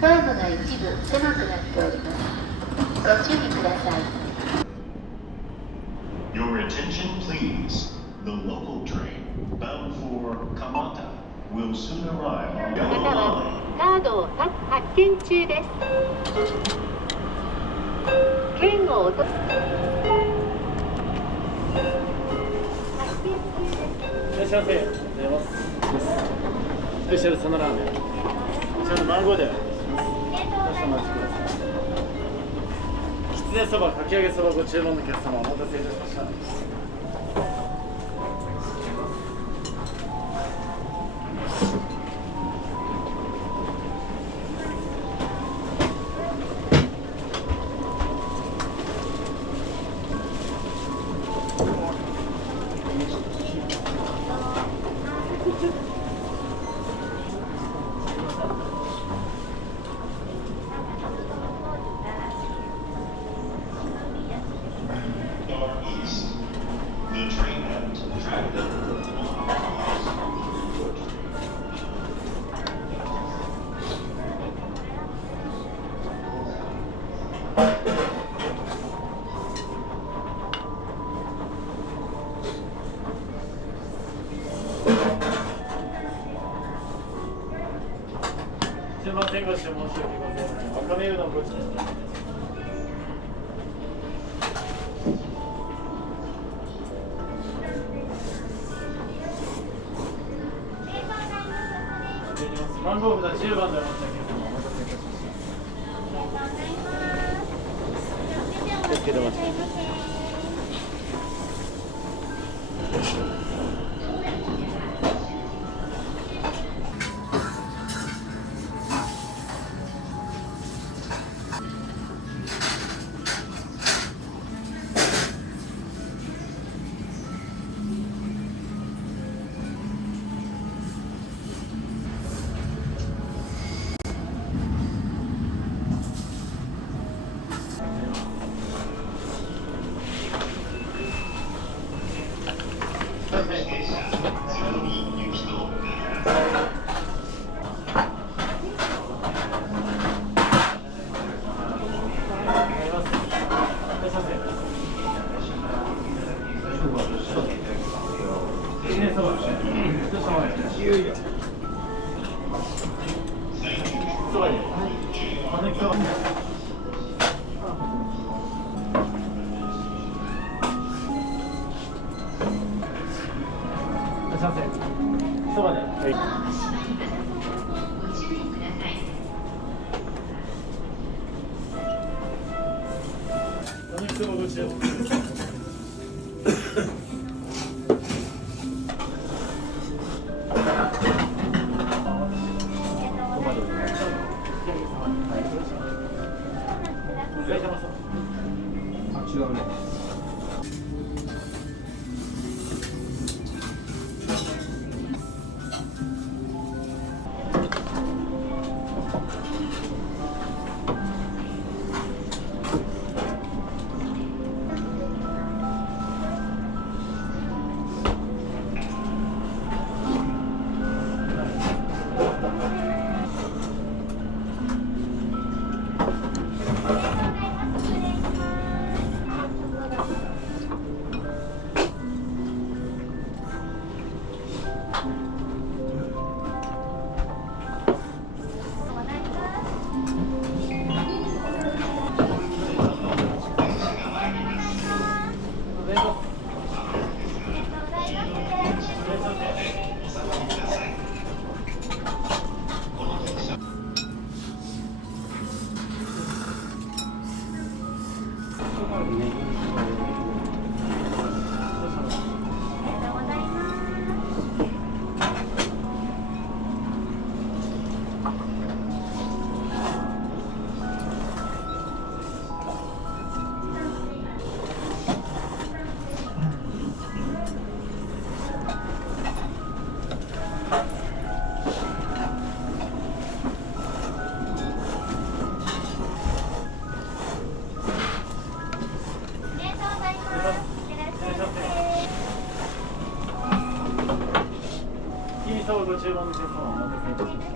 ホームが一部狭くなっております。ご注意ください。Your attention, please. The local train bound for Kamata will soon arrive on ま Yellow たは Line. カードを発見中です。券を落とす。いらっしゃいませ。ありがとうございます。スペシャルサナラーメン。こちらの番号でお願いします。少々お待ちください。きつねそば、かき揚げそばご注文のお客様、お待たせいたしました。Northeast. The train at track number 1. すいません、ご注文申し訳ございません。わかめうどんご注文。番号札10番でお待ちのお客様、お待たせいたしました。気をつけてお待ちください。そばで。はい。お肉そばご注文。違うね。ご注文のお客様、お待たせいたしました。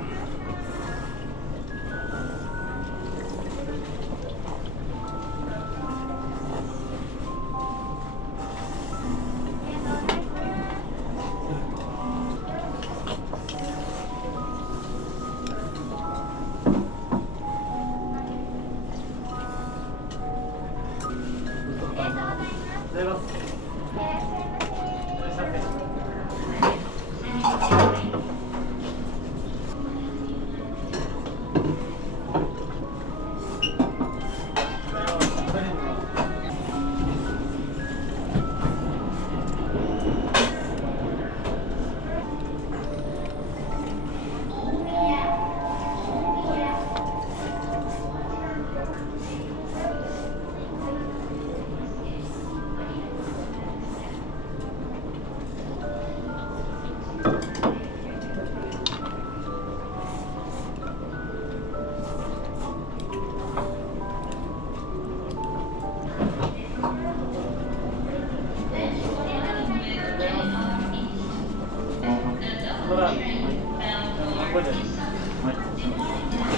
これで。はい。